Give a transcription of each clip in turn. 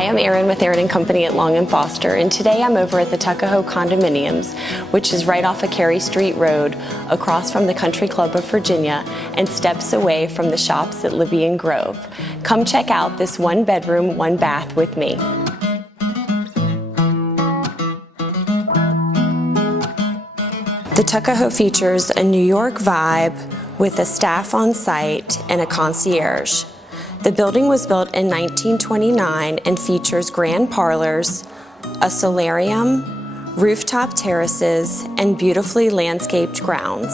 Hi, I'm Erin with Erin & Company at Long & Foster, and today I'm over at the Tuckahoe Condominiums, which is right off of Cary Street Road, across from the Country Club of Virginia, and steps away from the shops at Libby and Grove. Come check out this 1-bedroom, 1-bath with me. The Tuckahoe features a New York vibe with a staff on site and a concierge. The building was built in 1929 and features grand parlors, a solarium, rooftop terraces, and beautifully landscaped grounds.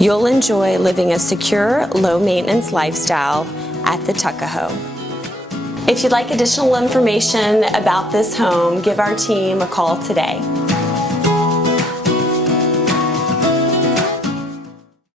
You'll enjoy living a secure, low-maintenance lifestyle at the Tuckahoe. If you'd like additional information about this home, give our team a call today.